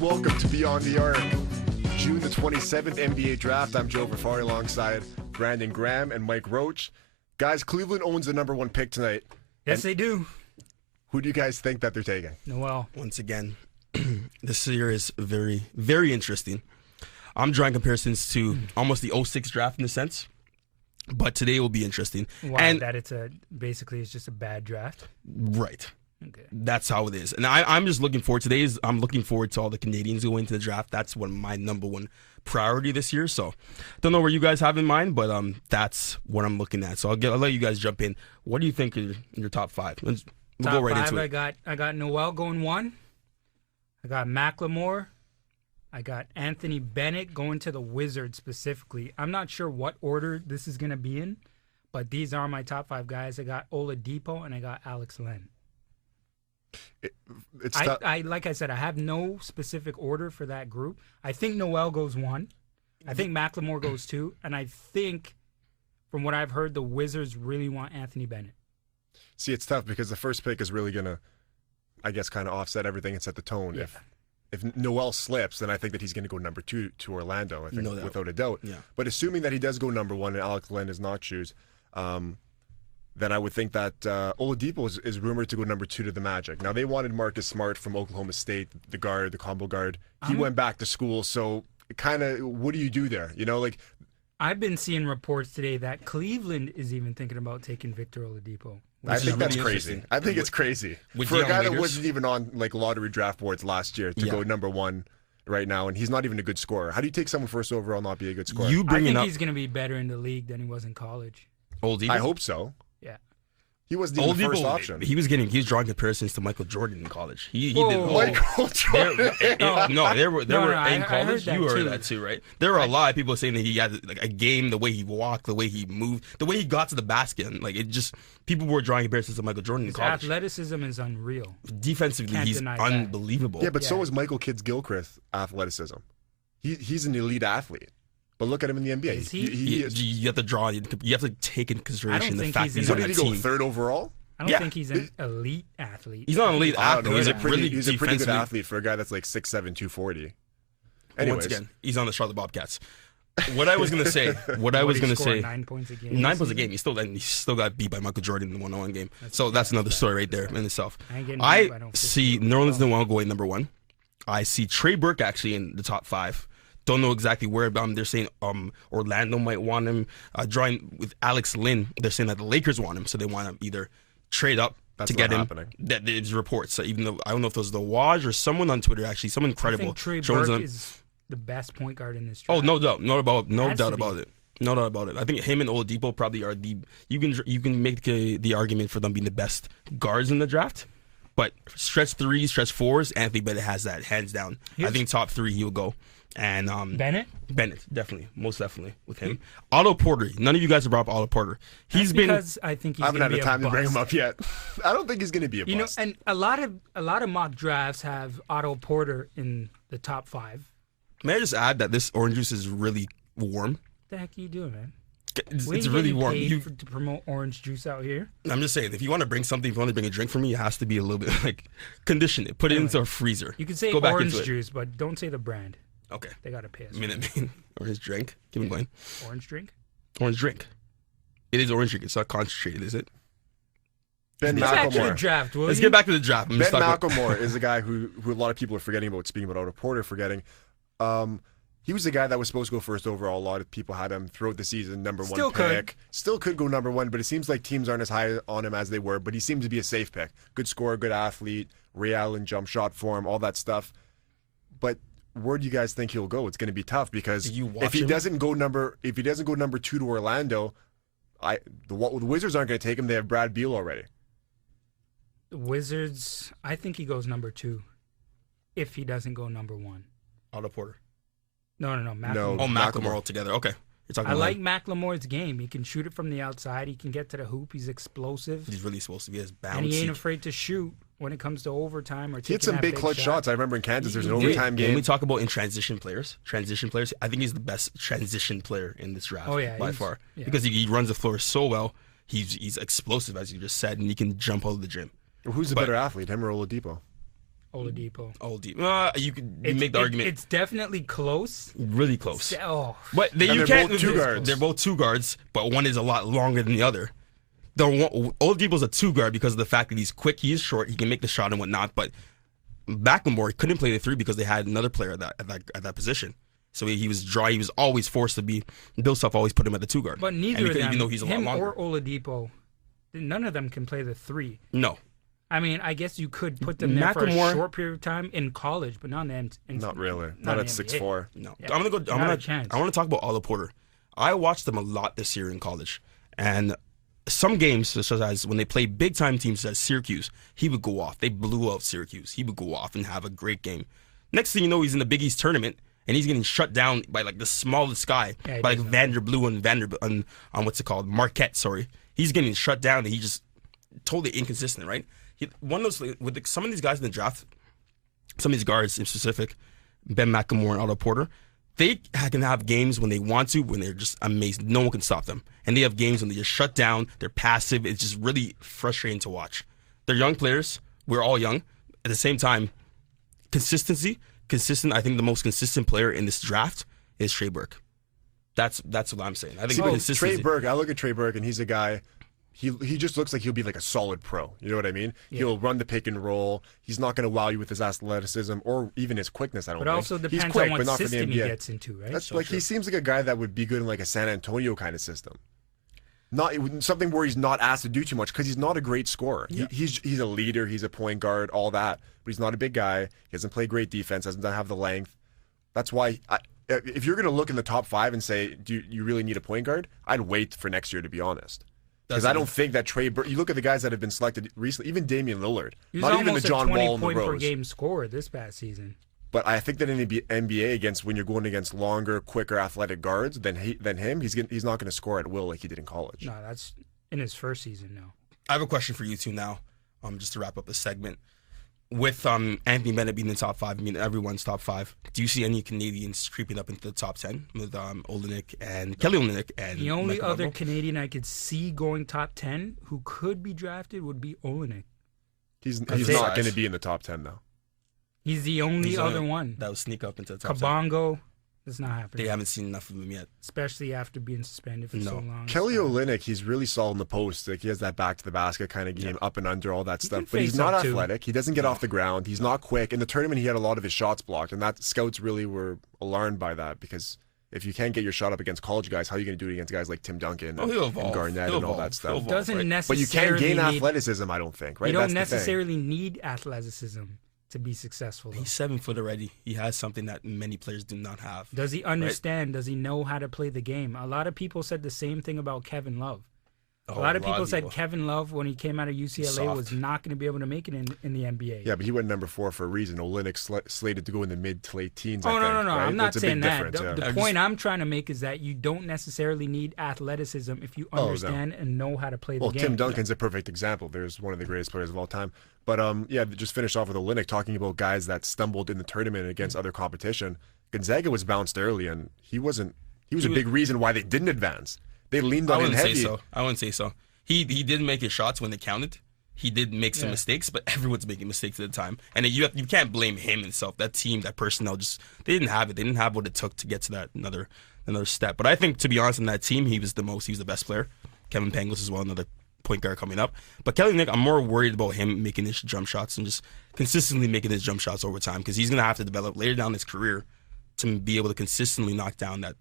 and welcome to Beyond the Arc. June the 27th NBA Draft. I'm Joe Furfari alongside Brandon Graham and Mike Roach. Guys, Cleveland owns the number one pick tonight. Yes, they do. Who do you guys think that they're taking? Noel. Once again, this year is very, very interesting. I'm drawing comparisons to almost the 06 draft in a sense, but today will be interesting. Why? And That it's basically just a bad draft? right. Okay. That's how it is. And I'm just looking forward. I'm looking forward to all the Canadians going into the draft. That's one of my number one priority this year. So don't know where you guys have in mind, but that's what I'm looking at. So I'll let you guys jump in. What do you think in your top five? We'll go right into it. I got Noel going 1. I got Macklemore. I got Anthony Bennett going to the Wizards specifically. I'm not sure what order this is going to be in, but these are my top 5 guys. I got Oladipo and I got Alex Len. Like I said, I have no specific order for that group. I think Noel goes 1. I think Macklemore goes 2. And I think, from what I've heard, the Wizards really want Anthony Bennett. See, it's tough because the first pick is really going to, I guess, kind of offset everything and set the tone. Yeah. If Noel slips, then I think that he's going to go number 2 to Orlando, I think, without a doubt. Yeah. But assuming that he does go number 1 and Alex Len does not choose, then I would think that Oladipo is rumored to go number 2 to the Magic. Now, they wanted Marcus Smart from Oklahoma State, the combo guard. He went back to school, so kind of, what do you do there? You know, like... I've been seeing reports today that Cleveland is even thinking about taking Victor Oladipo. I think that's really crazy. I think it's crazy. With For a guy that Lakers? wasn't even on like lottery draft boards last year to go number 1 right now, and he's not even a good scorer. How do you take someone first overall and not be a good scorer? You I bringing think up he's going to be better in the league than he was in college. Oladipo? I hope so. Yeah. He wasn't even the first option. He was drawing comparisons to Michael Jordan in college. He Whoa. did Michael Jordan. there were I in college. heard that You heard too. that too, right? There were a lot of people saying that he had like a game, the way he walked, the way he moved, the way he got to the basket. And, like, it just, people were drawing comparisons to Michael Jordan in His college. athleticism is unreal. Defensively, Can't he's deny that. unbelievable. Yeah, but so Yeah. is Michael Kidd-Gilchrist athleticism. He's an elite athlete. But look at him in the NBA. Is he? You have to draw. You have to take into consideration the think fact he's he's in on What that did he go, team. 3rd overall? I don't think he's an elite athlete. He's not an elite I don't know. athlete. He's a pretty good defensively- athlete for a guy that's like 6'7", 240. Once Anyways, again, he's on the Charlotte Bobcats. What I was gonna say. What, he scored 9 points a game. 9 points a game. He still got beat by Michael Jordan in the 1-on-1 game. That's another story right there in itself. I see Nerlens Noel going number 1. I see Trey Burke actually in the top 5. Don't know exactly where, but they're saying Orlando might want him. Drawing with Alex Len, they're saying that the Lakers want him, so they want to either trade up to get him. happening. That there's reports. So even though I don't know if it was the Waj or someone on Twitter, actually, someone credible. I think Trey shows Burke them. is the best point guard in this Oh, draft. no doubt, no doubt Has to about be. it. No doubt about it. I think him and Oladipo probably are the. You can make the argument for them being the best guards in the draft, but stretch 3s, stretch 4s, Anthony Bennett has that hands down. I think top 3 he will go, and Bennett definitely, most definitely with him. Otto Porter. None of you guys have brought up Otto Porter. because I think he's I haven't going had to the be a time to bring him bust. up yet. I don't think he's going to be a bust. And a lot of mock drafts have Otto Porter in the top 5. May I just add that this orange juice is really warm. What the heck are you doing, man? It's We ain't really getting warm. paid to promote orange juice out here. I'm just saying, if you want to bring something, if you want to bring a drink for me, it has to be a little bit like condition it, put it into a freezer. You can say Go back orange into it. juice, but don't say the brand. Okay. They got to pay us. Orange drink. Keep it going. Orange drink? Orange drink. It is orange drink. It's not concentrated, is it? Ben Let's back to the McLemore. draft, will Let's you? get back to the draft. Ben McLemore is a guy who a lot of people are forgetting about, speaking about Otto Porter forgetting. He was the guy that was supposed to go 1st overall. A lot of people had him throughout the season, number 1 Still pick. could. Still could go number 1, but it seems like teams aren't as high on him as they were. But he seems to be a safe pick. Good scorer, good athlete, Ray Allen jump shot form, all that stuff. But where do you guys think he'll go? It's going to be tough because Did you watch if he him? doesn't go number 2 to Orlando, the Wizards aren't going to take him. They have Brad Beal already. The Wizards, I think he goes number 2 if he doesn't go number 1. Otto Porter. No, Macklemore. No. Oh, Macklemore. Macklemore altogether. Okay. You're talking I about like Macklemore's game. He can shoot it from the outside. He can get to the hoop. He's explosive. He's really supposed to be as bouncy. And he ain't afraid to shoot when it comes to overtime or He had taking some that big clutch shot. shots. I remember in Kansas, there's an He did. overtime When game. we talk about in transition players, I think he's the best transition player in this draft Oh, yeah, by he's- far. yeah. Because he runs the floor so well. He's explosive, as you just said, and he can jump out of the gym. Who's the But- better athlete, him or Oladipo? Oladipo. You could make the argument. It's definitely close. Really close. Oh. But they're both two guards. They're both two guards, but one is a lot longer than the other. Oladipo's a two guard because of the fact that he's quick, he is short, he can make the shot and whatnot. But Macklemore couldn't play the three because they had another player at that position. So he was dry. He was always forced to be. Bill Self always put him at the two guard. But neither of them, even though he's a lot longer. or Oladipo, none of them can play the three. No. I mean, I guess you could put them there for a short period of time in college, but not in not really. Not at 6'4". No. Yeah. I want to talk about Otto Porter. I watched them a lot this year in college, and some games, such as when they play big time teams such as Syracuse, he would go off. They blew out Syracuse. He would go off and have a great game. Next thing you know, he's in the Big East tournament. And he's getting shut down by like the smallest guy, by like Vanderblue and what's it called, Marquette. Sorry, he's getting shut down. And he just totally inconsistent, right? One of those with some of these guys in the draft, some of these guards in specific, Ben Macklemore and Otto Porter, they can have games when they want to, when they're just amazing. No one can stop them, and they have games when they just shut down. They're passive. It's just really frustrating to watch. They're young players. We're all young. At the same time, consistent. I think the most consistent player in this draft is Trey Burke. That's what I'm saying. I think consistency. Trey Burke. I look at Trey Burke, and he's a guy. He just looks like he'll be like a solid pro. You know what I mean? Yeah. He'll run the pick and roll. He's not going to wow you with his athleticism or even his quickness. I don't. But also depends he's quick, on but not what for the system NBA. he gets into, right? That's he seems like a guy that would be good in like a San Antonio kind of system. Not something where he's not asked to do too much because he's not a great scorer. Yeah. He's a leader. He's a point guard. All that, but he's not a big guy. He doesn't play great defense. Doesn't have the length. That's why, if you're going to look in the top 5 and say, do you really need a point guard? I'd wait for next year, to be honest. Because I don't think that Trey Burke, you look at the guys that have been selected recently, even Damian Lillard, not even the John Wall and the Rose. He was almost a 20-point per game scorer this past season. But I think that in the NBA, when you're going against longer, quicker, athletic guards than him, he's not going to score at will like he did in college. No, that's in his first season now. I have a question for you two now, just to wrap up this segment. With Anthony Bennett being in the top 5, I mean everyone's top 5. Do you see any Canadians creeping up into the top 10 with Olynyk and Kelly Olynyk and the only other Canadian I could see going top 10 who could be drafted would be Olynyk. He's not going to be in the top 10 though. He's the only other one that will sneak up into the top 10. It's not happening. They haven't seen enough of him yet. Especially after being suspended for so long. Kelly Olynyk, he's really solid in the post. Like he has that back to the basket kind of game, up and under, all that stuff. But he's not athletic. He doesn't get off the ground. He's not quick. In the tournament, he had a lot of his shots blocked, and that scouts really were alarmed by that because if you can't get your shot up against college guys, how are you going to do it against guys like Tim Duncan and Garnett and all that stuff? Doesn't necessarily. But you can't gain athleticism, I don't think. Right? You don't necessarily need athleticism to be successful. He's 7 foot already. He has something that many players do not have. Does he understand? Right? Does he know how to play the game? A lot of people said the same thing about Kevin Love. A lot of people said Kevin Love, when he came out of UCLA, was not going to be able to make it in the NBA. Yeah, but he went number 4 for a reason. Olynyk slated to go in the mid to late teens. No. Right? I'm not saying that. The point I'm trying to make is that you don't necessarily need athleticism if you understand and know how to play the game. Well, Tim Duncan's a perfect example. There's one of the greatest players of all time. But just finish off with Olynyk, talking about guys that stumbled in the tournament against other competition. Gonzaga was bounced early, and he was a big reason why they didn't advance. They leaned on him heavy. I wouldn't say so. He did make his shots when they counted. He did make some mistakes, but everyone's making mistakes at the time. And you can't blame him himself. That team, that personnel, they didn't have it. They didn't have what it took to get to that another step. But I think, to be honest, in that team, he was the best player. Kevin Pangos as well, another point guard coming up. But Kelly Olynyk, I'm more worried about him making his jump shots and just consistently making his jump shots over time, because he's going to have to develop later down his career to be able to consistently knock down that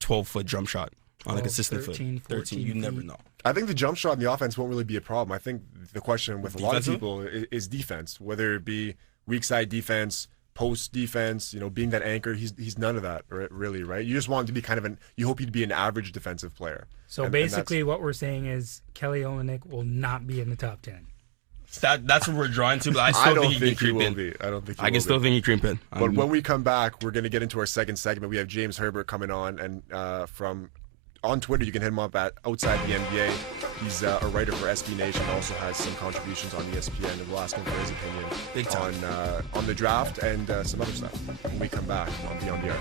12-foot jump shot on a consistent 13, foot. 13, you never know. I think the jump shot in the offense won't really be a problem. I think the question with a lot of people is defense, whether it be weak side defense, post defense, being that anchor. He's none of that, really, right? You just want him to be you hope he'd be an average defensive player. So basically what we're saying is Kelly Olynyk will not be in the top 10. That's what we're drawing to, but I still think he can creep in. I don't think he I can still think he creep in. But when we come back, we're going to get into our second segment. We have James Herbert coming on, and on Twitter, you can hit him up at Outside the NBA. He's a writer for SB Nation, also has some contributions on ESPN, and we'll ask him for his opinion on the draft and some other stuff when we come back on Beyond the Arc.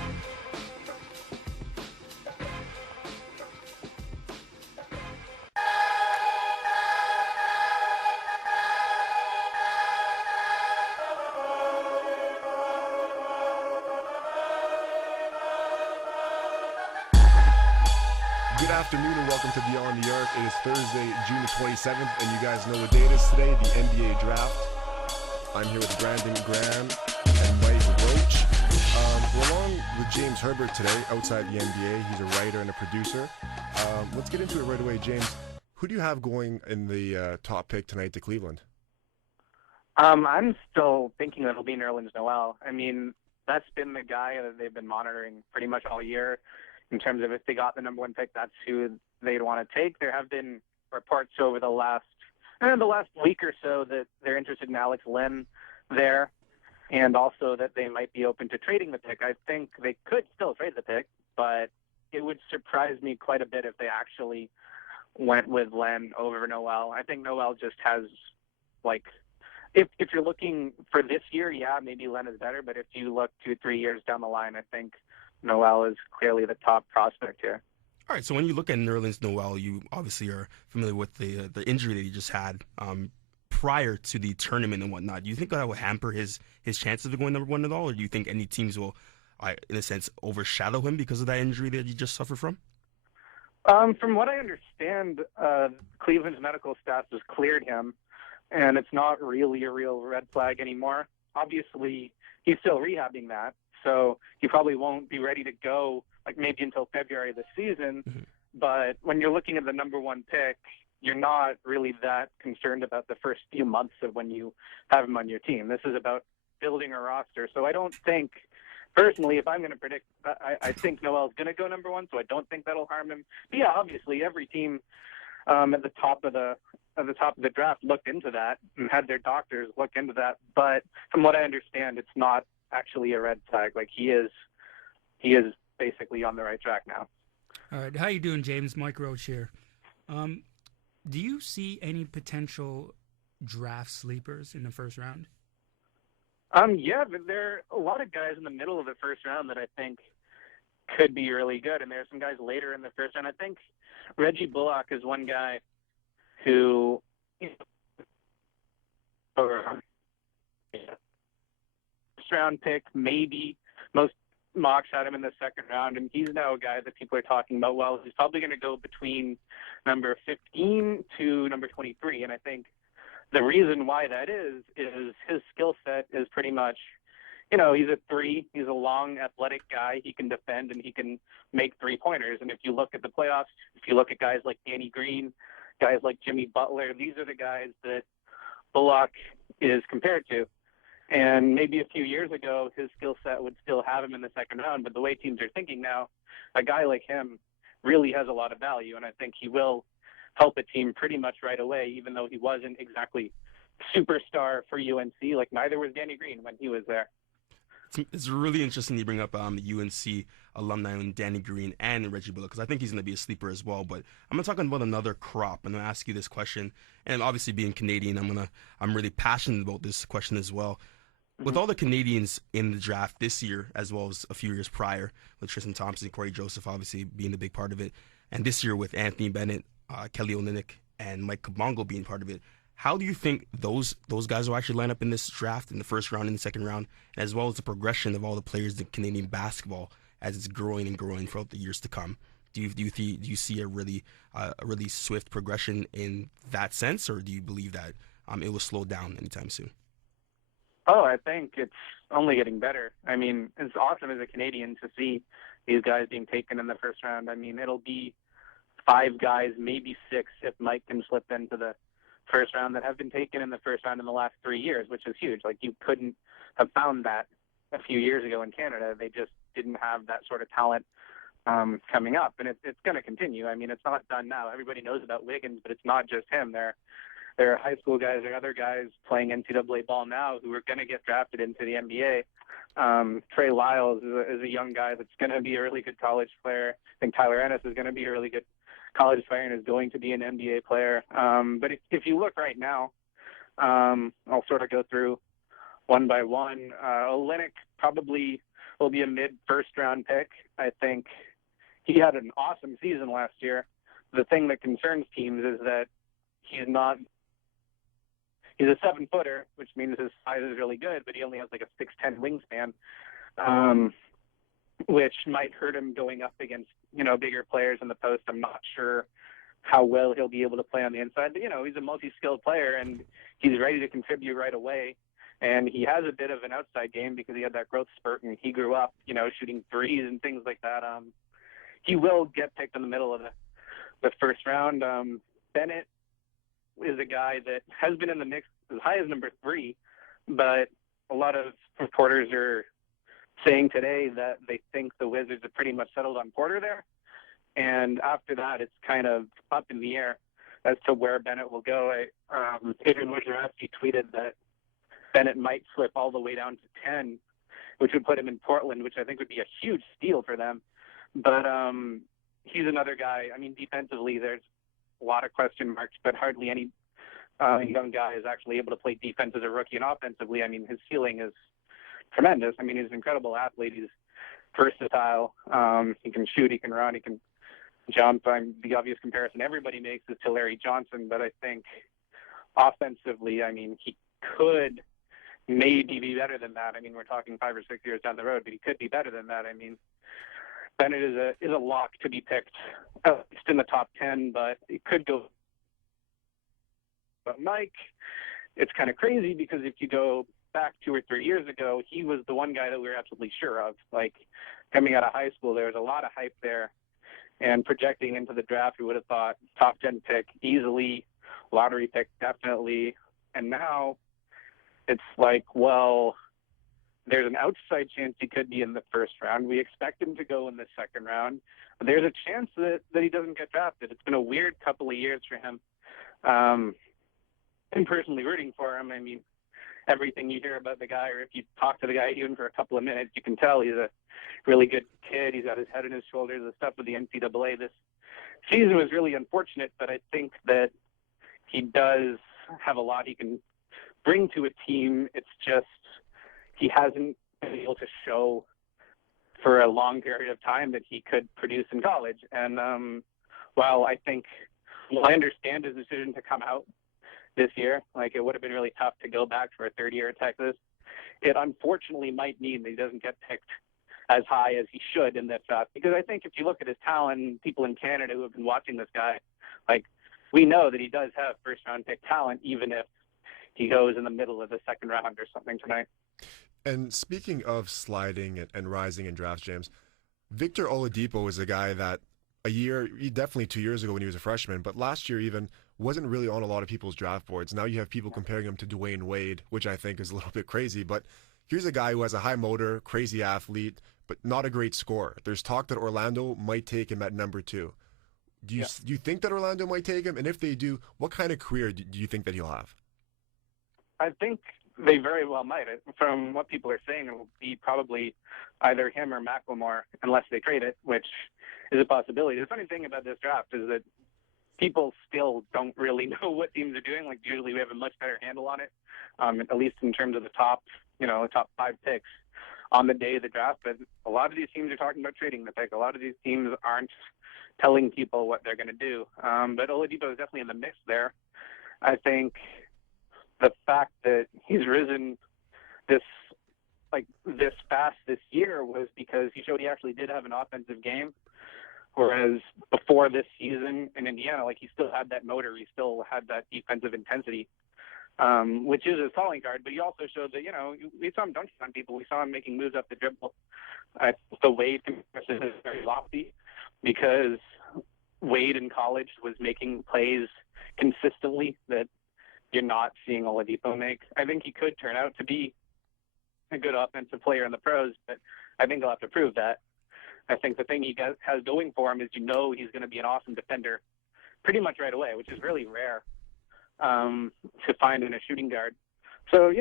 afternoon and welcome to Beyond the Arc. It is Thursday, June 27th, and you guys know what day it is today, the NBA Draft. I'm here with Brandon Graham and Mike Roach. We're along with James Herbert today, outside the NBA. He's a writer and a producer. Let's get into it right away, James. Who do you have going in the top pick tonight to Cleveland? I'm still thinking it'll be Nerlens Noel. I mean, that's been the guy that they've been monitoring pretty much all year. In terms of if they got the number one pick, that's who they'd want to take. There have been reports over the last week or so that they're interested in Alex Len there, and also that they might be open to trading the pick. I think they could still trade the pick, but it would surprise me quite a bit if they actually went with Len over Noel. I think Noel just has, like, if you're looking for this year, yeah, maybe Len is better, but if you look 2-3 years down the line, I think Noel is clearly the top prospect here. All right, so when you look at Nerlens Noel, you obviously are familiar with the injury that he just had prior to the tournament and whatnot. Do you think that will hamper his chances of going number one at all, or do you think any teams will, in a sense, overshadow him because of that injury that he just suffered from? From what I understand, Cleveland's medical staff has cleared him, and it's not really a real red flag anymore. Obviously, he's still rehabbing that. So he probably won't be ready to go, like, maybe until February of the season. Mm-hmm. But when you're looking at the number one pick, you're not really that concerned about the first few months of when you have him on your team. This is about building a roster. So I don't think, personally, if I'm going to predict, I think Noel's going to go number one, so I don't think that'll harm him. But yeah, obviously, every team at the top of the draft looked into that and had their doctors look into that. But from what I understand, it's not actually a red flag. Like, he is basically on the right track now. All right, how you doing, James? Mike Roach here. Do you see any potential draft sleepers in the first round? Yeah, but there are a lot of guys in the middle of the first round that I think could be really good, and there are some guys later in the first round. I think Reggie Bullock is one guy who, round pick, maybe. Most mocks had him in the second round, and he's now a guy that people are talking about. Well, he's probably going to go between number 15 to number 23, and I think the reason why that is his skill set is pretty much, he's a three. He's a long, athletic guy. He can defend, and he can make three-pointers. And if you look at the playoffs, if you look at guys like Danny Green, guys like Jimmy Butler, these are the guys that Bullock is compared to. And maybe a few years ago, his skill set would still have him in the second round. But the way teams are thinking now, a guy like him really has a lot of value. And I think he will help a team pretty much right away, even though he wasn't exactly superstar for UNC. Like, neither was Danny Green when he was there. It's really interesting you bring up the UNC alumni and Danny Green and Reggie Bullock, because I think he's going to be a sleeper as well. But I'm going to talk about another crop, and I'm going to ask you this question. And obviously, being Canadian, I'm really passionate about this question as well. With all the Canadians in the draft this year, as well as a few years prior, with Tristan Thompson, Corey Joseph obviously being a big part of it, and this year with Anthony Bennett, Kelly Olynyk, and Mike Kabongo being part of it, how do you think those guys will actually line up in this draft in the first round and the second round, as well as the progression of all the players in Canadian basketball as it's growing and growing throughout the years to come? Do you see a really swift progression in that sense, or do you believe that it will slow down anytime soon? Oh, I think it's only getting better. I mean, it's awesome as a Canadian to see these guys being taken in the first round. I mean, it'll be 5 guys, maybe 6 if Mike can slip into the first round, that have been taken in the first round in the last 3 years, which is huge. Like, you couldn't have found that a few years ago in Canada. They just didn't have that sort of talent coming up, and it's going to continue. I mean, it's not done now. Everybody knows about Wiggins, but it's not just him. There are high school guys or other guys playing NCAA ball now who are going to get drafted into the NBA. Trey Lyles is a young guy that's going to be a really good college player. I think Tyler Ennis is going to be a really good college player and is going to be an NBA player. But if you look right now, I'll sort of go through one by one. Olynyk probably will be a mid-first round pick. I think he had an awesome season last year. The thing that concerns teams is that he's a 7-footer, which means his size is really good, but he only has like a 6'10" wingspan, which might hurt him going up against bigger players in the post. I'm not sure how well he'll be able to play on the inside. But, he's a multi-skilled player, and he's ready to contribute right away. And he has a bit of an outside game because he had that growth spurt, and he grew up, shooting threes and things like that. He will get picked in the middle of the first round. Bennett is a guy that has been in the mix as high as number 3, but a lot of reporters are saying today that they think the Wizards have pretty much settled on Porter there. And after that, it's kind of up in the air as to where Bennett will go. Adrian Wojnarowski tweeted that Bennett might slip all the way down to 10, which would put him in Portland, which I think would be a huge steal for them. But he's another guy. I mean, defensively, there's a lot of question marks, but hardly any young guy is actually able to play defense as a rookie. And offensively, I mean, his ceiling is tremendous. I mean, he's an incredible athlete. He's versatile. He can shoot, he can run, he can jump. The obvious comparison everybody makes is to Larry Johnson, but I think offensively, I mean, he could maybe be better than that. I mean, we're talking 5 or 6 years down the road, but he could be better than that. I mean, Bennett is a lock to be picked, at least in the top 10, but it could go. But Mike, it's kind of crazy because if you go back 2 or 3 years ago, he was the one guy that we were absolutely sure of. Like, coming out of high school, there was a lot of hype there. And projecting into the draft, we would have thought top 10 pick easily, lottery pick definitely. And now it's like, well, there's an outside chance he could be in the first round. We expect him to go in the second round. But there's a chance that he doesn't get drafted. It's been a weird couple of years for him. I'm personally rooting for him. I mean, everything you hear about the guy, or if you talk to the guy even for a couple of minutes, you can tell he's a really good kid. He's got his head on his shoulders. The stuff with the NCAA this season was really unfortunate, but I think that he does have a lot he can bring to a team. It's just he hasn't been able to show for a long period of time that he could produce in college. And while I understand his decision to come out this year, like, it would have been really tough to go back for a third year at Texas, it unfortunately might mean that he doesn't get picked as high as he should in this draft. Because I think if you look at his talent, people in Canada who have been watching this guy, like, we know that he does have first round pick talent, even if he goes in the middle of the second round or something tonight. And speaking of sliding and rising in drafts, James, Victor Oladipo is a guy that definitely 2 years ago when he was a freshman, but last year even wasn't really on a lot of people's draft boards. Now you have people comparing him to Dwayne Wade, which I think is a little bit crazy, but here's a guy who has a high motor, crazy athlete, but not a great scorer. There's talk that Orlando might take him at number 2. Do you think that Orlando might take him? And if they do, what kind of career do you think that he'll have? I think they very well might. From what people are saying, it will be probably either him or Macklemore, unless they trade it, which is a possibility. The funny thing about this draft is that people still don't really know what teams are doing. Like, usually we have a much better handle on it, at least in terms of the top 5 picks on the day of the draft. But a lot of these teams are talking about trading the pick. A lot of these teams aren't telling people what they're going to do. But Oladipo is definitely in the mix there. I think the fact that he's risen this fast this year was because he showed he actually did have an offensive game. Whereas before this season in Indiana, like, he still had that motor, he still had that defensive intensity, which is a calling card. But he also showed that, we saw him dunking on people. We saw him making moves up the dribble. The Wade comparison is very lofty because Wade in college was making plays consistently that you're not seeing Oladipo make. I think he could turn out to be a good offensive player in the pros, but I think he'll have to prove that. I think the thing he has going for him is he's going to be an awesome defender pretty much right away, which is really rare to find in a shooting guard. So,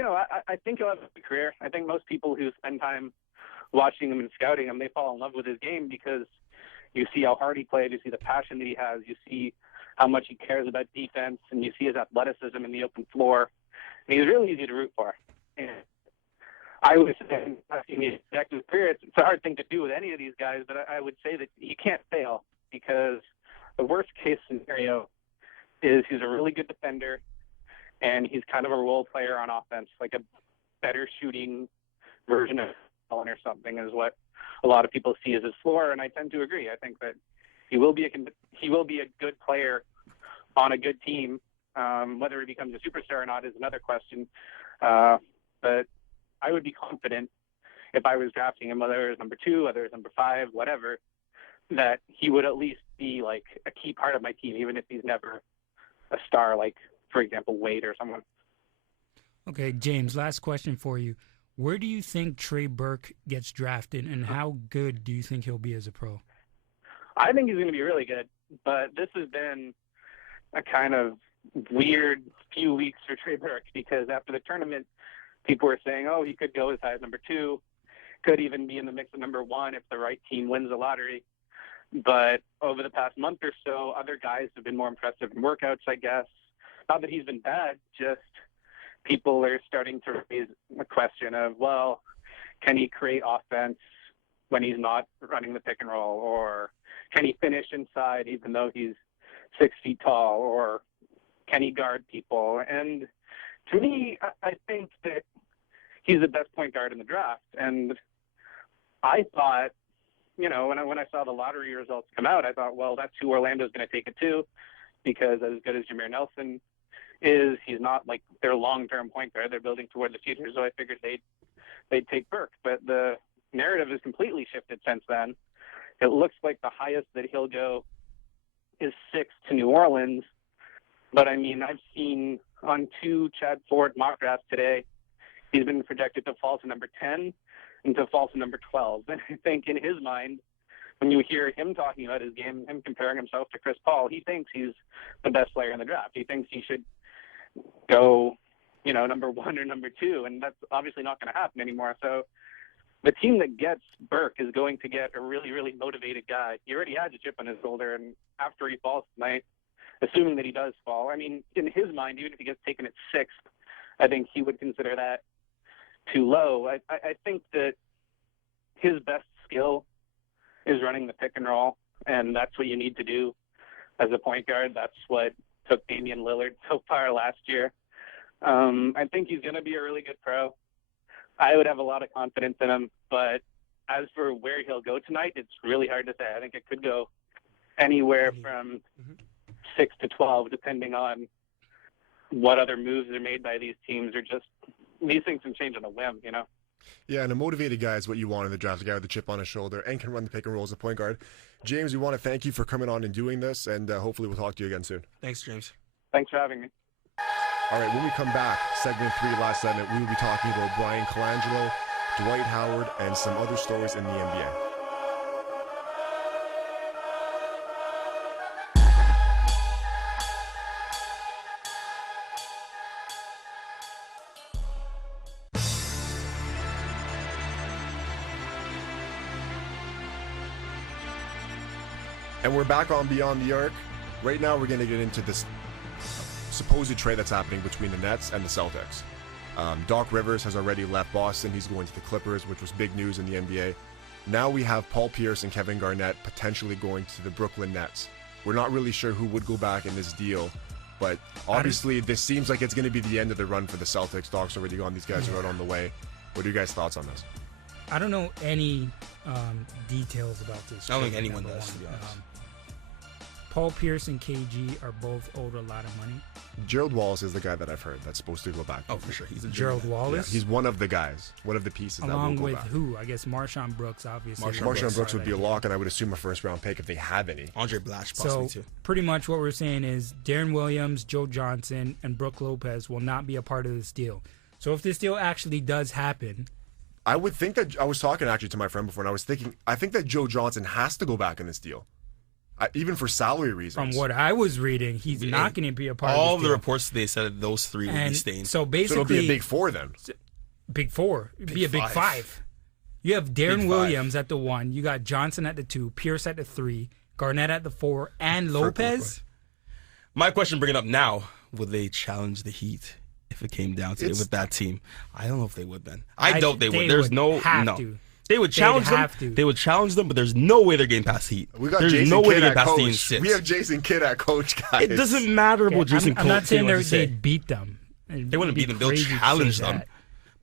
I think he'll have a good career. I think most people who spend time watching him and scouting him, they fall in love with his game because you see how hard he played, you see the passion that he has, you see how much he cares about defense, and you see his athleticism in the open floor. And he's really easy to root for. And I would say, asking his objective career, it's a hard thing to do with any of these guys, but I would say that you can't fail because the worst case scenario is he's a really good defender and he's kind of a role player on offense, like a better shooting version of Allen or something is what a lot of people see as his floor, and I tend to agree. I think that he will be a good player on a good team. Whether he becomes a superstar or not is another question. But I would be confident if I was drafting him, whether it was number 2, whether it was number 5, whatever, that he would at least be like a key part of my team, even if he's never a star, like, for example, Wade or someone. Okay, James, last question for you. Where do you think Trey Burke gets drafted, and how good do you think he'll be as a pro? I think he's going to be really good, but this has been a kind of weird few weeks for Trey Burke, because after the tournament, people were saying, oh, he could go as high as number 2, could even be in the mix of number 1 if the right team wins the lottery. But over the past month or so, other guys have been more impressive in workouts, I guess. Not that he's been bad, just people are starting to raise a question of, well, can he create offense when he's not running the pick and roll? Or can he finish inside even though he's 6 feet tall? Or can he guard people? And to me, I think that he's the best point guard in the draft. And I thought, you know, when I saw the lottery results come out, I thought, well, that's who Orlando's going to take it to, because as good as Jameer Nelson is, he's not like their long-term point guard. They're building toward the future, so I figured they'd take Burke. But the narrative has completely shifted since then. It looks like the highest that he'll go is 6 to New Orleans. But, I mean, I've seen on 2 Chad Ford mock drafts today, he's been projected to fall to number 10 and to fall to number 12. And I think in his mind, when you hear him talking about his game, him comparing himself to Chris Paul, he thinks he's the best player in the draft. He thinks he should go, you know, number 1 or number 2, and that's obviously not going to happen anymore. So the team that gets Burke is going to get a really, really motivated guy. He already has a chip on his shoulder, and after he falls tonight, assuming that he does fall, I mean, in his mind, even if he gets taken at 6th, I think he would consider that too low. I think that his best skill is running the pick and roll, and that's what you need to do as a point guard. That's what took Damian Lillard so far last year. I think he's going to be a really good pro. I would have a lot of confidence in him, but as for where he'll go tonight, it's really hard to say. I think it could go anywhere from 6 to 12, depending on what other moves are made by these teams, or just these things can change on a whim, you know? Yeah, and a motivated guy is what you want in the draft, a guy with a chip on his shoulder and can run the pick and roll as a point guard. James, we want to thank you for coming on and doing this, and hopefully we'll talk to you again soon. Thanks, James. Thanks for having me. All right, when we come back, segment 3, last segment, we will be talking about Brian Colangelo, Dwight Howard, and some other stories in the NBA. And we're back on Beyond the Arc. Right now, we're going to get into this supposed trade that's happening between the Nets and the Celtics. Doc Rivers has already left Boston. He's going to the Clippers, which was big news in the NBA. Now we have Paul Pierce and Kevin Garnett potentially going to the Brooklyn Nets. We're not really sure who would go back in this deal, but obviously this seems like it's going to be the end of the run for the Celtics. Doc's already gone. These guys are out on the way. What are your guys' thoughts on this? I don't know any details about this. I don't think anyone does, to be honest. Paul Pierce and KG are both owed a lot of money. Gerald Wallace is the guy that I've heard that's supposed to go back. Oh, for sure. He's a Gerald Wallace? Yeah, he's one of the guys, one of the pieces Along that will go with back. who? I guess Marshawn Brooks, obviously. Marshawn Brooks would be a lock, and I would assume a first-round pick if they have any. Andre Blatch, possibly, so, too. pretty much what we're saying is Darren Williams, Joe Johnson, and Brook Lopez will not be a part of this deal. So if this deal actually does happen... I would think that... I was talking actually to my friend before, and I was thinking, I think that Joe Johnson has to go back in this deal. Even for salary reasons. From what I was reading, he's not going to be a part of this deal. All the reports today said that those three would be staying. So basically... So it'll be a big four then. Big four. It'd be a big five. You have Darren Williams at the 1. You got Johnson at the 2. Pierce at the 3. Garnett at the 4. And Lopez. My question bringing up now, would they challenge the Heat if it came down to it with that team? I don't know if they would, Ben. I doubt they would. There's no... They would challenge them. They would challenge them, but there's no way they're getting past the Heat. There's Jason no way Kidd to get past the Heat. We have Jason Kidd at coach, guys. It doesn't matter about Jason Kidd. I'm not saying they'd beat them. They wouldn't beat them. They'll challenge them.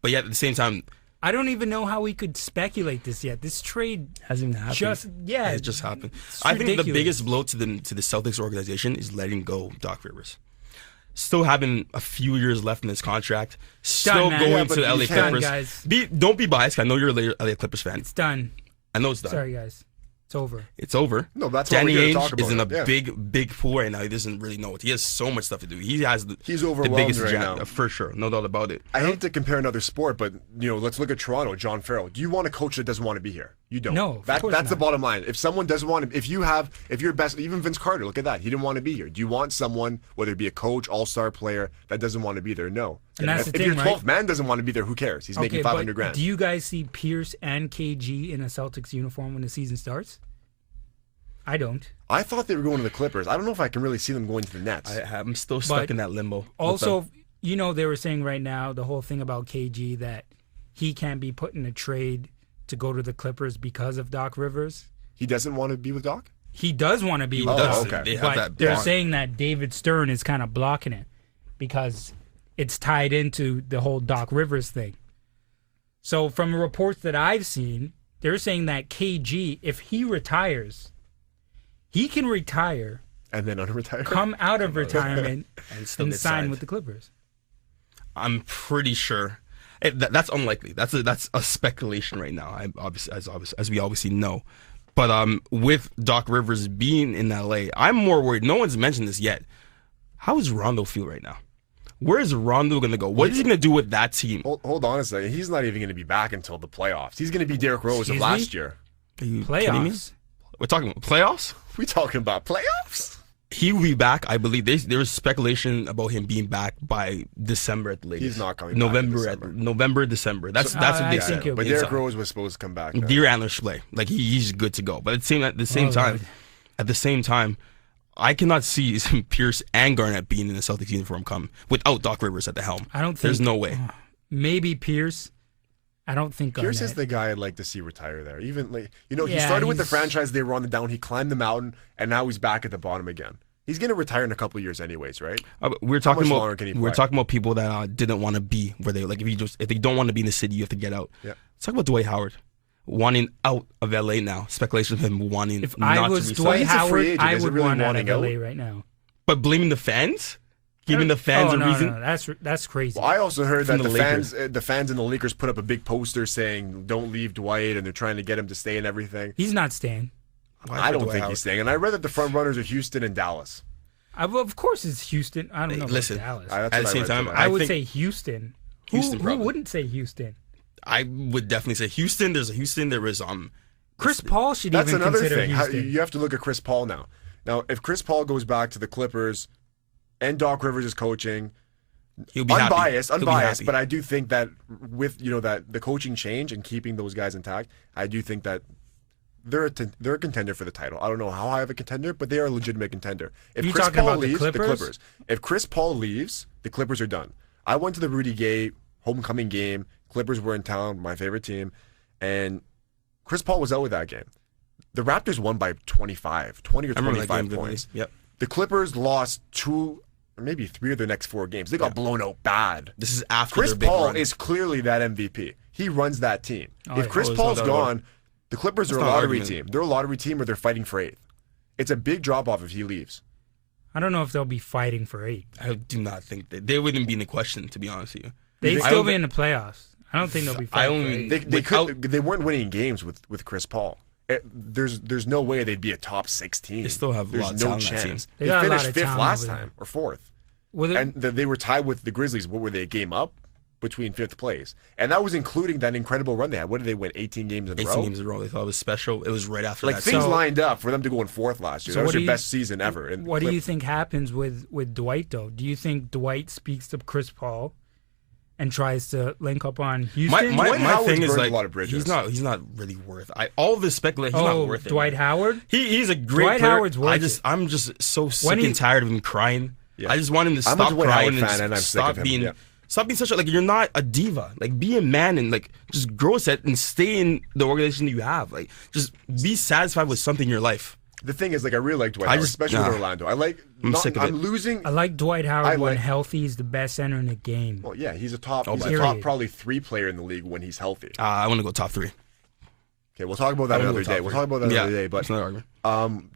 But yet at the same time, I don't even know how we could speculate this yet. This trade hasn't even happened. It just happened. I think the biggest blow to the Celtics organization is letting go Doc Rivers. Still having a few years left in his contract. Still going to the LA Clippers. Guys. Don't be biased. I know you're a LA Clippers fan. It's done. I know it's done. Sorry, guys. It's over. It's over. No, that's Danny what we're Ainge talk about. is in a big pool right now. He doesn't really know it. He has so much stuff to do. He's overwhelmed the biggest right now. For sure. No doubt about it. I hate to compare another sport, but let's look at Toronto. John Farrell. Do you want a coach that doesn't want to be here? You don't. No, that's the bottom line. If someone doesn't want to, if you're best, even Vince Carter, look at that. He didn't want to be here. Do you want someone, whether it be a coach, all-star player, that doesn't want to be there? No. And that's the if thing, your 12th man doesn't want to be there, who cares? He's making $500,000. Do you guys see Pierce and KG in a Celtics uniform when the season starts? I don't. I thought they were going to the Clippers. I don't know if I can really see them going to the Nets. I'm still stuck in that limbo. Also, they were saying right now the whole thing about KG that he can't be put in a trade to go to the Clippers because of Doc Rivers. He doesn't want to be with Doc? He does want to be with Doc. Okay. But they're saying that David Stern is kind of blocking it because it's tied into the whole Doc Rivers thing. So from reports that I've seen, they're saying that KG, if he retires, he can retire and then unretire, come out of retirement, and sign with the Clippers. I'm pretty sure that's unlikely. That's a speculation right now. As we obviously know, but with Doc Rivers being in LA, I'm more worried. No one's mentioned this yet. How does Rondo feel right now? Where is Rondo going to go? What is he going to do with that team? Hold on a second. He's not even going to be back until the playoffs. He's going to be Derrick Rose of last year. Are you playoffs? Kidding me? We're talking about playoffs? We talking about playoffs? He will be back. I believe there was speculation about him being back by December at the latest. He's not coming back. November, December. That's what they said. But Derrick Rose was supposed to come back. Deer Antlers play. Like he's good to go. But at the same time, I cannot see Pierce and Garnett being in the Celtics uniform come without Doc Rivers at the helm. I don't think there's no way. Maybe Pierce. I don't think Pierce is the guy I'd like to see retire there. Even he started with the franchise, they were on the down, he climbed the mountain, and now he's back at the bottom again. He's going to retire in a couple of years anyways, right? We're talking about people that didn't want to be where they if they don't want to be in the city, you have to get out. Yeah. Let's talk about Dwight Howard wanting out of LA now. Speculation of him wanting if not I was to Dwight Howard, I would want out of LA right now. But blaming the fans? Giving the fans a reason? No, that's crazy. Well, I also heard that the fans and the Lakers put up a big poster saying "Don't leave Dwight," and they're trying to get him to stay and everything. He's not staying. I don't think he's staying. And I read that the front runners are Houston and Dallas. Of course, it's Houston. I don't know about Dallas. At the same time, I would say Houston. Who wouldn't say Houston? I would definitely say Houston. There's a Houston. There is Chris Paul should even consider Houston. That's another thing. You have to look at Chris Paul now. Now, if Chris Paul goes back to the Clippers, and Doc Rivers is coaching, he'll be unbiased, but I do think that with that the coaching change and keeping those guys intact, I do think that they're a contender for the title. I don't know how high of a contender, but they are a legitimate contender. If Chris Paul leaves, the Clippers. If Chris Paul leaves, the Clippers are done. I went to the Rudy Gay homecoming game. Clippers were in town, my favorite team, and Chris Paul was out with that game. The Raptors won by 20 or 25 points. Yep. The Clippers lost 2 or maybe 3 of their next 4 games. They got blown out bad. This is after Chris their big Paul run. is clearly that MVP. He runs that team. If Chris Paul's gone, the Clippers are a lottery team. They're a lottery team or they're fighting for 8th. It's a big drop-off if he leaves. I don't know if they'll be fighting for 8. I do not think that. They wouldn't be in the question, to be honest with you. They'd still be in the playoffs. I don't think they'll be fighting for 8. They weren't winning games with Chris Paul. There's no way they'd be a top 6 team. They still have a lot of talent on that team. They finished 5th last time or 4th. And they were tied with the Grizzlies. What were they, a game up between 5th place? And that was including that incredible run they had. What did they win, 18 games in a row? 18 games in a row. They thought it was special. It was right after that. Things lined up for them to go in 4th last year. That was their best season ever. What do you think happens with Dwight, though? Do you think Dwight speaks to Chris Paul and tries to link up on Houston? My thing is like a lot of bridges. He's not really worth. All this speculation. He's not worth it. Dwight Howard. He's a great Dwight player. Howard's worth it. I'm just so sick and tired of him crying. Yeah. I just want him to stop crying and stop being such a you're not a diva. Like be a man and just grow a set and stay in the organization that you have. Like just be satisfied with something in your life. the thing is, like, I really like Dwight Howard, especially with Orlando. I'm losing. I like Dwight Howard when healthy. He's the best center in the game. Well, yeah, he's a top probably 3 player in the league when he's healthy. I want to go top 3. Okay, we'll talk about that another day. But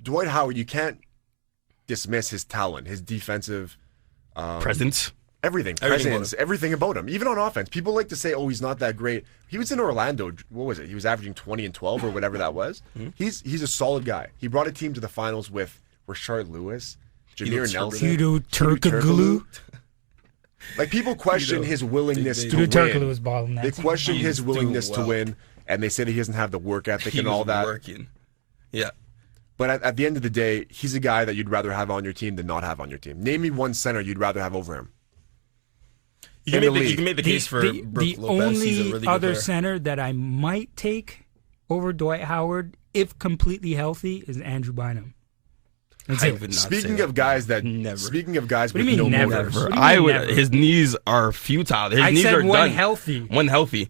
Dwight Howard, you can't dismiss his talent, his defensive presence. Everything about him. Even on offense, people like to say, "Oh, he's not that great." He was in Orlando. What was it? He was averaging 20 and 12 or whatever that was. He's a solid guy. He brought a team to the finals with Rashard Lewis, Jameer Nelson, Turkoglu. Like, people question his willingness to win. Was balling that. They question his willingness to win, and they say that he doesn't have the work ethic and all that. Yeah. But at the end of the day, he's a guy that you'd rather have on your team than not have on your team. Name me one center you'd rather have over him. You can make the case for Brook Lopez. The only He's a really other good player. center that I might take over Dwight Howard, if completely healthy, is Andrew Bynum. Speaking of guys with no motor, his knees are futile. His knees are done. When healthy.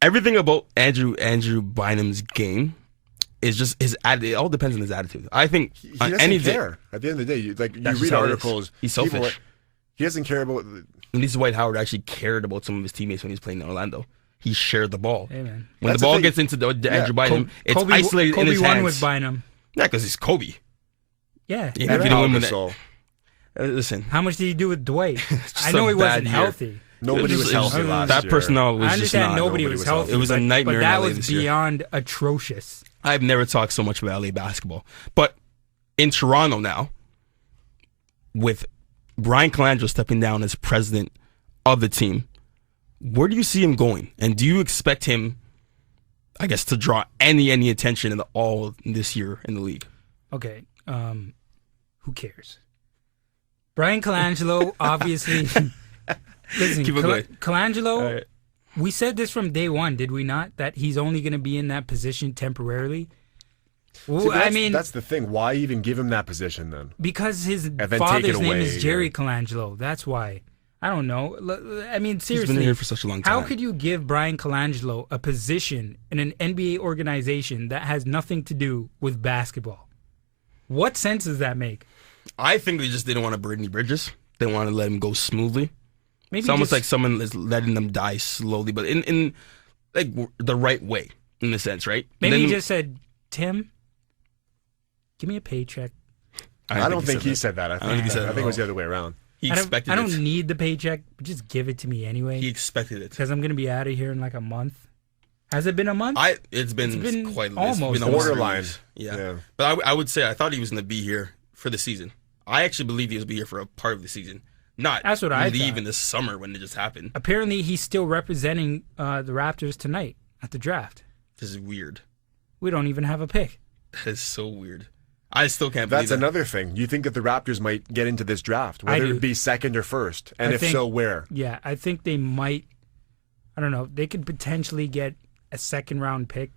Everything about Andrew Bynum's game is just his attitude. It all depends on his attitude. I think he doesn't care. At the end of the day, you read articles. He's selfish. He doesn't care about. At least Dwight Howard actually cared about some of his teammates when he was playing in Orlando. He shared the ball. Hey, man. When the ball gets into Andrew Bynum, it's isolated in his hands. Kobe won with Bynum. Yeah, because he's Kobe. Yeah. Listen. How much did he do with Dwight? I know he wasn't healthy. Nobody was healthy last year. That personnel was I understand just not. nobody was healthy. It was a nightmare. But that in LA was beyond atrocious. I've never talked so much about LA basketball. But in Toronto now, with Brian Colangelo stepping down as president of the team, where do you see him going? And do you expect him, I guess, to draw any attention in all this year in the league? Okay. Who cares? Brian Colangelo, obviously. Listen, Colangelo, right. We said this from day one, did we not? That he's only going to be in that position temporarily. Well, that's the thing. Why even give him that position then? Because his father's name is Jerry Colangelo. That's why. I don't know. I mean, seriously. He's been here for such a long time. How could you give Brian Colangelo a position in an NBA organization that has nothing to do with basketball? What sense does that make? I think they just didn't want to burn any bridges. They wanted to let him go smoothly. Maybe it's almost like someone is letting them die slowly, but in like the right way, in a sense, right? Maybe he just said, Tim, give me a paycheck. I don't think he said that. I think it was the other way around. He expected it. I don't need the paycheck, but just give it to me anyway. He expected it. Because I'm going to be out of here in like a month. Has it been a month? It's been quite almost. It's been borderline. Yeah. But I would say I thought he was going to be here for the season. I actually believed he was going to be here for a part of the season. That's what I leave thought. In the summer when it just happened. Apparently, he's still representing the Raptors tonight at the draft. This is weird. We don't even have a pick. That is so weird. I still can't believe That's another thing. You think that the Raptors might get into this draft, whether it be second or first? And if so, where? Yeah, I think they might. I don't know. They could potentially get a second-round pick.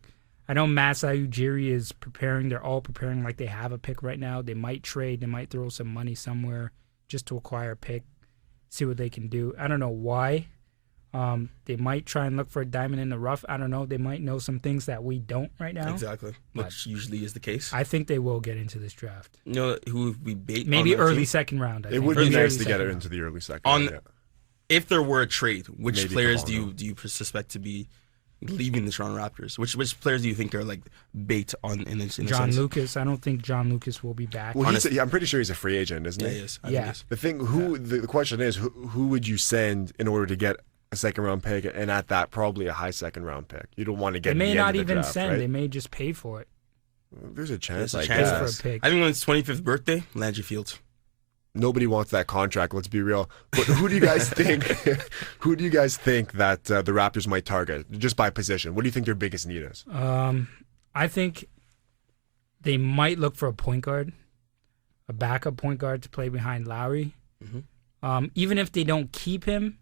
I know Masai Ujiri is preparing. They're all preparing like they have a pick right now. They might trade. They might throw some money somewhere just to acquire a pick, see what they can do. I don't know why. They might try and look for a diamond in the rough. I don't know. They might know some things that we don't right now. Exactly, which usually is the case. I think they will get into this draft. You know who would be bait? Maybe early second round. It would be nice to get it into the early second. If there were a trade, which players do you suspect to be leaving the Toronto Raptors? Which players do you think are like bait on in this? John Lucas. I don't think John Lucas will be back. Well, I'm pretty sure he's a free agent, isn't he? He is. Yeah. The thing, the question is, who would you send in order to get a second round pick, and at that probably a high second round pick? You don't want to get. They may not even draft, send. right? They may just pay for it. Well, there's a chance. For a pick. I think on his 25th birthday, Landry Fields. Nobody wants that contract. Let's be real. But who do you guys think? Who do you guys think that the Raptors might target just by position? What do you think their biggest need is? I think they might look for a point guard, a backup point guard to play behind Lowry. Mm-hmm. Even if they don't keep him,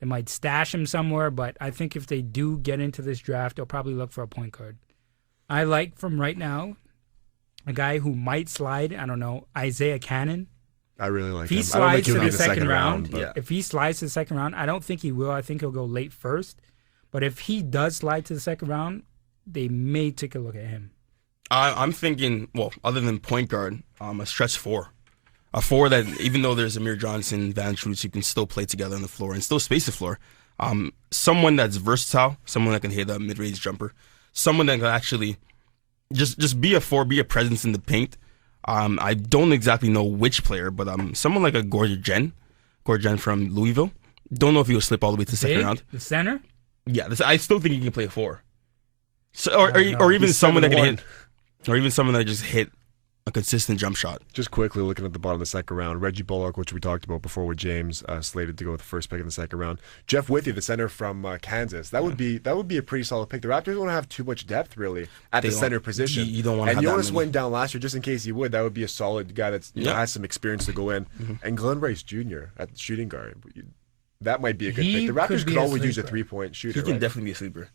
they might stash him somewhere. But I think if they do get into this draft, they'll probably look for a point guard. I like from right now a guy who might slide. I don't know, Isaiah Cannon. I really like him. If he slides to the second round, if he slides to the second round, I don't think he will. I think he'll go late first. But if he does slide to the second round, they may take a look at him. I'm thinking, well, other than point guard, a stretch four. A four that, even though there's Amir Johnson, Valanciunas, you can still play together on the floor and still space the floor. Someone that's versatile, someone that can hit a mid-range jumper, someone that can actually just be a four, be a presence in the paint. I don't exactly know which player, but someone like a Gordon from Louisville. Don't know if he will slip all the way to the second round. The center? Yeah, I still think he can play a four. So, or even someone that can hit, or even someone that just hit a consistent jump shot. Just quickly looking at the bottom of the second round, Reggie Bullock, which we talked about before with James, slated to go with the first pick in the second round. Jeff Withey, the center from Kansas. That would be a pretty solid pick. The Raptors don't have too much depth really at the center position. You don't want to have Jonas that went down last year just in case he would. That would be a solid guy that has some experience to go in. And Glenn Rice Jr. at the shooting guard. That might be a good pick. The Raptors could always use a 3-point shooter. He can definitely be a sleeper,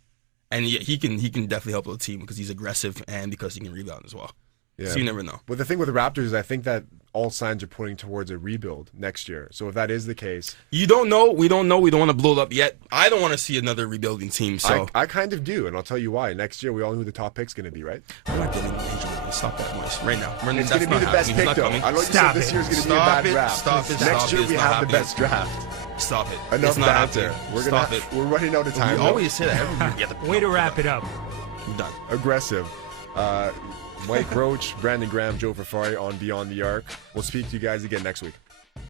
and he can definitely help the team because he's aggressive and because he can rebound as well. Yeah. So you never know. But the thing with the Raptors is I think that all signs are pointing towards a rebuild next year. So if that is the case, you don't know. We don't know. We don't want to blow it up yet. I don't want to see another rebuilding team. So I kind of do, and I'll tell you why. Next year we all know who the top pick's going to be, right? We're not getting Angel. Stop that noise right now. It's going to be the best pick, though. I know you said this year's going to be a bad draft. Stop it. Next year we have the best draft. Stop it. Enough banter. We're running out of time. We always say that every year. Way to wrap it up. Done. Aggressive. Mike Roach, Brandon Graham, Joe Furfari on Beyond the Arc. We'll speak to you guys again next week.